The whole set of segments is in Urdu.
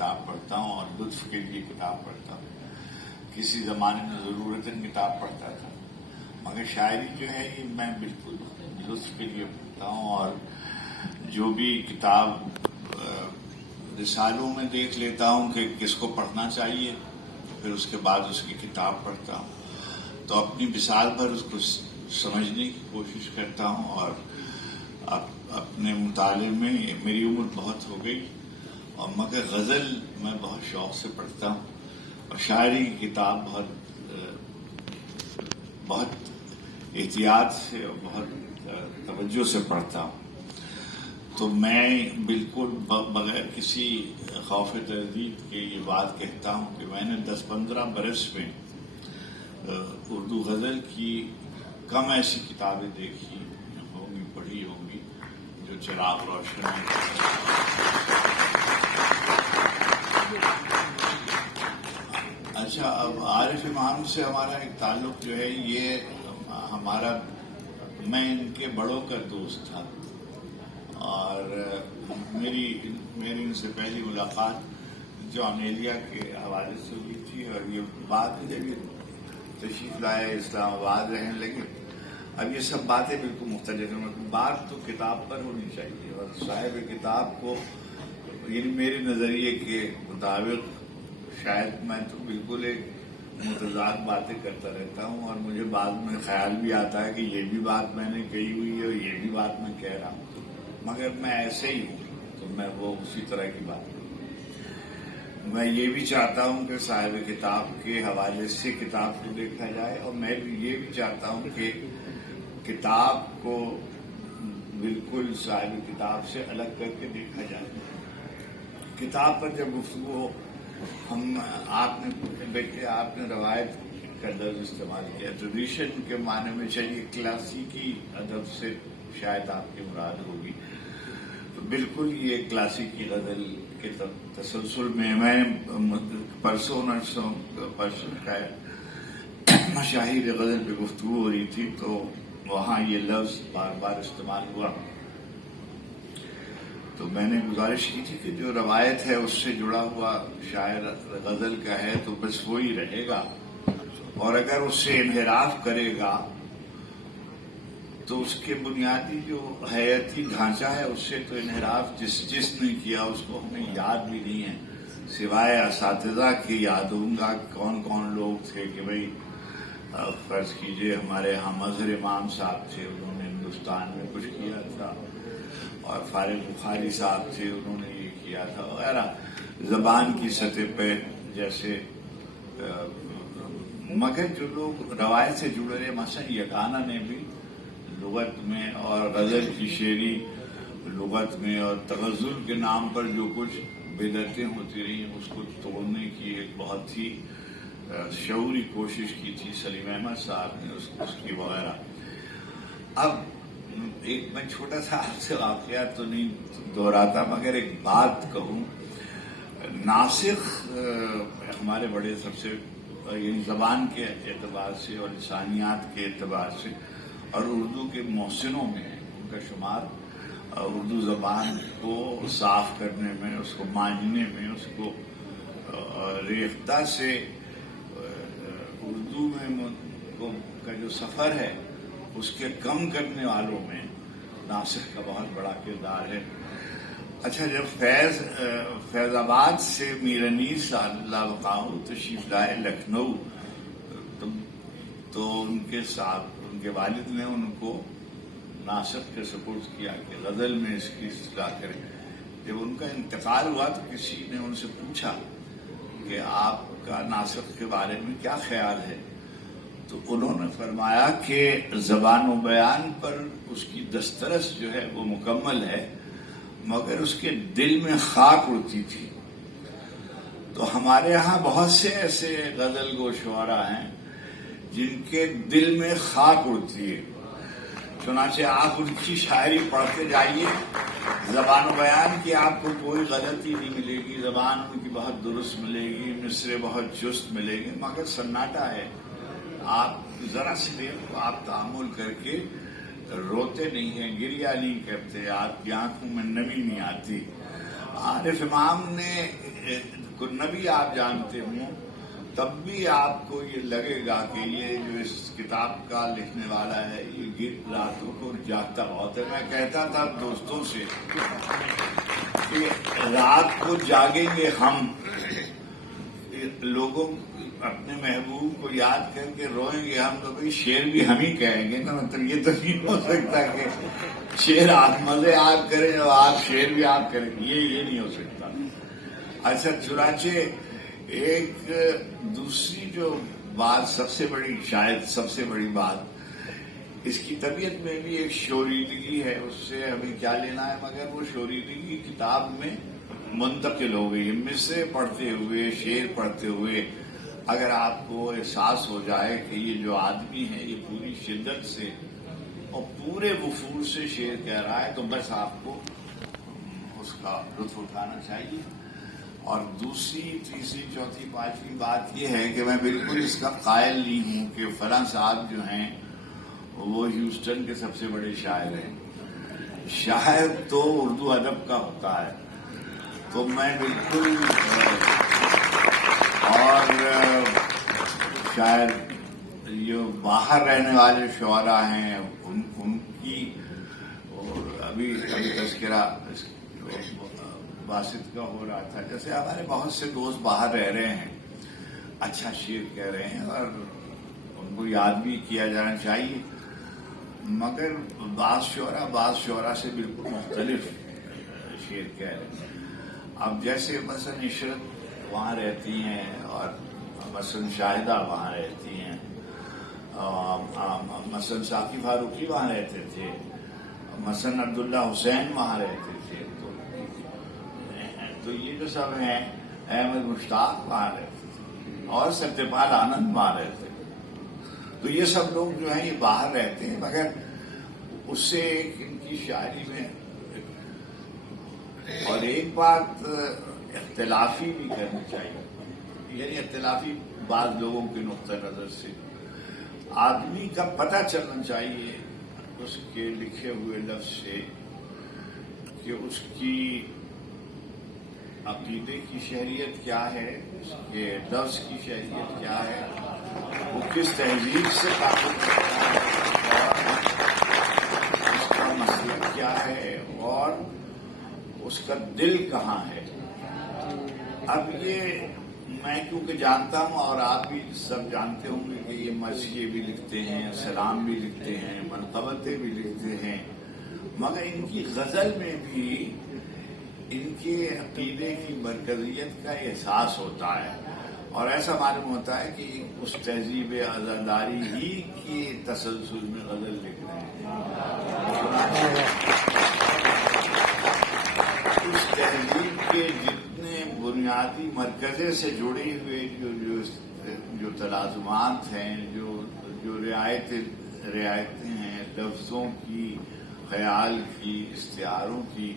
کتاب پڑھتا ہوں اور لطف کے لیے کتاب پڑھتا ہوں. کسی زمانے میں ضرورتاً کتاب پڑھتا تھا، مگر شاعری جو ہے یہ میں بالکل لطف کے لیے پڑھتا ہوں. اور جو بھی کتاب رسالوں میں دیکھ لیتا ہوں کہ کس کو پڑھنا چاہیے، پھر اس کے بعد اس کی کتاب پڑھتا ہوں تو اپنی مثال پر اس کو سمجھنے کی کوشش کرتا ہوں. اور اپنے مطالعے میں میری عمر بہت ہو گئی اور مگر غزل میں بہت شوق سے پڑھتا ہوں اور شاعری کی کتاب بہت احتیاط سے اور بہت توجہ سے پڑھتا ہوں. تو میں بالکل بغیر کسی خوف تردید کے یہ بات کہتا ہوں کہ میں نے 10-15 برس میں اردو غزل کی کم ایسی کتابیں دیکھی ہوں گی، پڑھی ہوں گی جو چراغ روشن ہے. اچھا، اب عارف امام سے ہمارا ایک تعلق جو ہے یہ ہمارا، میں ان کے بڑوں کا دوست تھا اور میری ان سے پہلی ملاقات جو امیلیہ کے حوالے سے ہوئی تھی. اور یہ بات جب یہ تشریف لائے اسلام آباد رہنے لگے، اب یہ سب باتیں بالکل مختلف ہیں. بات تو کتاب پر ہونی چاہیے اور صاحب کتاب کو، یعنی میرے نظریے کے مطابق شاید میں تو بالکل ایک متضاد باتیں کرتا رہتا ہوں اور مجھے بعد میں خیال بھی آتا ہے کہ یہ بھی بات میں نے کہی ہوئی ہے اور یہ بھی بات میں کہہ رہا ہوں، مگر میں ایسے ہی ہوں تو میں وہ اسی طرح کی بات کروں. میں یہ بھی چاہتا ہوں کہ صاحب کتاب کے حوالے سے کتاب کو دیکھا جائے اور میں بھی یہ بھی چاہتا ہوں کہ کتاب کو بالکل صاحب کتاب سے الگ کر کے دیکھا جائے. کتاب پر جب گفتگو ہو، آپ نے روایت کا لفظ استعمال کیا، ٹریڈیشن کے معنی میں چلیے کلاسیکی ادب سے شاید آپ کی مراد ہوگی، تو بالکل یہ کلاسیکی غزل کے تسلسل میں پرسوں مشاہیر غزل پہ گفتگو ہو رہی تھی تو وہاں یہ لفظ بار بار استعمال ہوا. تو میں نے گزارش کی تھی کہ جو روایت ہے اس سے جڑا ہوا شاعر غزل کا ہے تو بس وہی رہے گا، اور اگر اس سے انحراف کرے گا تو اس کے بنیادی جو حیاتی ڈھانچہ ہے اس سے تو انحراف جس نے کیا اس کو ہمیں یاد بھی نہیں ہے، سوائے اساتذہ کے یاد ہوں گا کون کون لوگ تھے. کہ بھئی فرض کیجئے ہمارے یہاں مظہر امام صاحب تھے، انہوں نے ہندوستان میں کچھ کیا تھا، اور فارغ بخاری صاحب تھے، انہوں نے یہ کیا تھا وغیرہ. زبان کی سطح پہ جیسے، مگر جو لوگ روایت سے جڑے رہے، مثلا یگانہ نے بھی لغت میں اور غزل کی شعری لغت میں اور تغزل کے نام پر جو کچھ بدعتیں ہوتی رہی اس کو توڑنے کی ایک بہت ہی شعوری کوشش کی تھی سلیم احمد صاحب نے اس کی وغیرہ. اب ایک میں چھوٹا سا آپ سے واقعہ تو نہیں دہراتا مگر ایک بات کہوں، ناسخ ہمارے بڑے سب سے، یعنی زبان کے اعتبار سے اور لسانیات کے اعتبار سے اور اردو کے محسنوں میں ان کا شمار، اردو زبان کو صاف کرنے میں، اس کو مانجنے میں، اس کو ریختہ سے اردو میں کا جو سفر ہے اس کے کم کرنے والوں میں ناسخ کا بہت بڑا کردار ہے. اچھا، جب فیض آباد سے میر انیس اللہ بقاؤ تشریف لائے لکھنؤ تو ان کے والد نے ان کو ناسخ کے سپرد کیا کہ غزل میں اس کی اصلاح کریں. جب ان کا انتقال ہوا تو کسی نے ان سے پوچھا کہ آپ کا ناسخ کے بارے میں کیا خیال ہے، تو انہوں نے فرمایا کہ زبان و بیان پر اس کی دسترس جو ہے وہ مکمل ہے مگر اس کے دل میں خاک اڑتی تھی. تو ہمارے ہاں بہت سے ایسے غزل گو شعراء ہیں جن کے دل میں خاک اڑتی ہے، چنانچہ آپ ان کی شاعری پڑھتے جائیے، زبان و بیان کی آپ کو کوئی غلطی نہیں ملے گی، زبان ان کی بہت درست ملے گی، مصرے بہت چست ملے گی، مگر سناٹا ہے. آپ ذرا سی دیر کو آپ تحمل کر کے روتے نہیں ہیں، گریہ نہیں کرتے، آپ کی آنکھوں میں نمی نہیں آتی. عارف امام نے نہ بھی آپ جانتے ہوں تب بھی آپ کو یہ لگے گا کہ یہ جو اس کتاب کا لکھنے والا ہے یہ راتوں کو جاگتا بہت ہے. میں کہتا تھا دوستوں سے کہ رات کو جاگیں گے ہم, لوگوں اپنے محبوب کو یاد کر کے روئیں گے ہم, تو بھائی شعر بھی ہم ہی کہیں گے نا. مطلب یہ تو نہیں ہو سکتا کہ شعر آپ مزے آپ کریں اور آپ شعر بھی آپ کریں, یہ نہیں ہو سکتا. اچھا, چنانچہ ایک دوسری جو بات سب سے بڑی, شاید سب سے بڑی بات, اس کی طبیعت میں بھی ایک شوریدگی ہے. اس سے ہمیں کیا لینا ہے, مگر وہ شوریدگی کتاب میں منتقل ہو گئی. مصرے پڑھتے ہوئے, شعر پڑھتے ہوئے اگر آپ کو احساس ہو جائے کہ یہ جو آدمی ہے یہ پوری شدت سے اور پورے وفور سے شعر کہہ رہا ہے, تو بس آپ کو اس کا لطف اٹھانا چاہیے. اور دوسری, تیسری, چوتھی, پانچویں بات یہ ہے کہ میں بالکل اس کا قائل نہیں ہوں کہ فلاں صاحب جو ہیں وہ ہیوسٹن کے سب سے بڑے شاعر ہیں. شاعر تو اردو ادب کا ہوتا ہے. تو میں بالکل, اور شاید جو باہر رہنے والے شعراء ہیں ان کی, اور ابھی تذکرہ باسط کا ہو رہا تھا, جیسے ہمارے بہت سے دوست باہر رہ رہے ہیں, اچھا شعر کہہ رہے ہیں اور ان کو یاد بھی کیا جانا چاہیے, مگر بعض شعراء سے بالکل مختلف شعر کہہ رہے ہیں. اب جیسے مثلا عشرت وہاں رہتی ہیں اور مثلا شاہدہ وہاں رہتی ہیں, مثلا ساقی فاروقی وہاں رہتے تھے, مثلا عبداللہ حسین وہاں رہتے تھے, تو یہ جو سب ہیں, احمد مشتاق وہاں رہتے تھے اور ستیہ پال آنند وہاں رہتے تھے. تو یہ سب لوگ جو ہیں یہ باہر رہتے ہیں, مگر اس سے ان کی شاعری میں. اور ایک بات اختلافی بھی کرنی چاہیے, یعنی اختلافی بعض لوگوں کے نقطہ نظر سے آدمی کا پتہ چلنا چاہیے اس کے لکھے ہوئے لفظ سے کہ اس کی عقیدے کی شہریت کیا ہے, اس کے لفظ کی شہریت کیا ہے, وہ کس تہذیب سے تعلق رکھتا ہے, اور اس کا مسلک کیا ہے, اور اس کا دل کہاں ہے. اب یہ میں کیونکہ جانتا ہوں اور آپ بھی سب جانتے ہوں گے کہ یہ مرثیے بھی لکھتے ہیں, سلام بھی لکھتے ہیں, منقبتیں بھی لکھتے ہیں, مگر ان کی غزل میں بھی ان کے عقیدے کی مرکزیت کا احساس ہوتا ہے, اور ایسا معلوم ہوتا ہے کہ اس تہذیب عزاداری ہی کی تسلسل میں غزل لکھ رہے ہیں. اس تہذیب کے جتنے بنیادی مرکزے سے جڑے ہوئے جو تلازمات ہیں, جو رعایتیں ہیں لفظوں کی, خیال کی, استعاروں کی,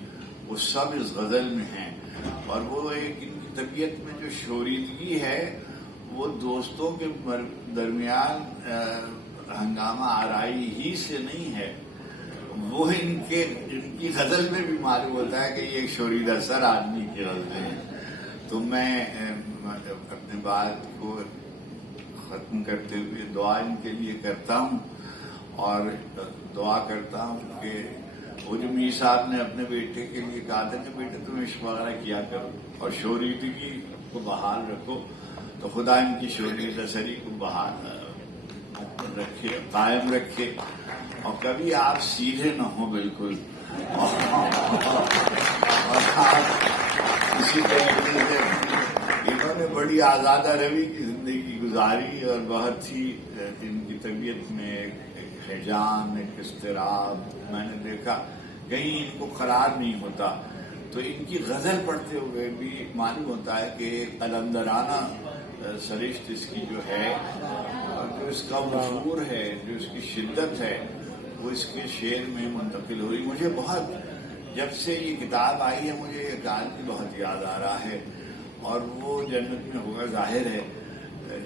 وہ سب اس غزل میں ہیں. اور وہ ایک ان کی طبیعت میں جو شوریدگی ہے وہ دوستوں کے درمیان ہنگامہ آرائی ہی سے نہیں ہے, وہ ان کی غزل میں بھی معلوم ہوتا ہے کہ یہ ایک شوریدہ سر آدمی کی غزلیں ہیں. تو میں اپنے بات کو ختم کرتے ہوئے دعا ان کے لیے کرتا ہوں, اور دعا کرتا ہوں کہ وہ جو میر صاحب نے اپنے بیٹے کے لیے کہا تھا کہ بیٹے تم عشق وغیرہ کیا کرو اور شوریدگی کو بحال رکھو, تو خدا ان کی شوریدہ سری کو بحال رکھے, قائم رکھے, اور کبھی آپ سیدھے نہ ہوں بالکل, اور اسی طریقے سے انہوں نے بڑی آزادہ روی کی زندگی گزاری, اور بہت ہی ان کی طبیعت میں ایک ہیجان, ایک اضطراب میں نے دیکھا, کہیں ان کو قرار نہیں ہوتا. تو ان کی غزل پڑھتے ہوئے بھی معلوم ہوتا ہے کہ ایک قلندرانہ سرشت اس کی جو ہے, جو اس کا وفور ہے, جو اس کی شدت ہے, وہ اس کے شعر میں منتقل ہو رہی. مجھے بہت, جب سے یہ کتاب آئی ہے مجھے ایک آدمی بہت یاد آ رہا ہے, اور وہ جنت میں ہوگا ظاہر ہے,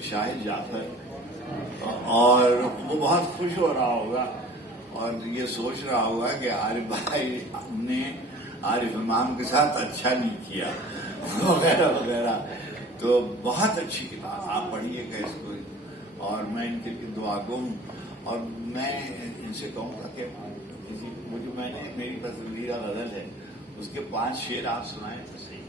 شاہد جعفر, اور وہ بہت خوش ہو رہا ہوگا اور یہ سوچ رہا ہوگا کہ عارف بھائی نے عارف امام کے ساتھ اچھا نہیں کیا. وغیرہ وغیرہ. تو بہت اچھی کتاب, آپ پڑھیے گا اس کو, اور میں ان کے لیے دعا گو ہوں. اور میں ان سے کہوں گا کہ وہ جو میں نے میری پسندیدہ غزل ہے اس کے 5 شعر آپ سنائیں تو صحیح.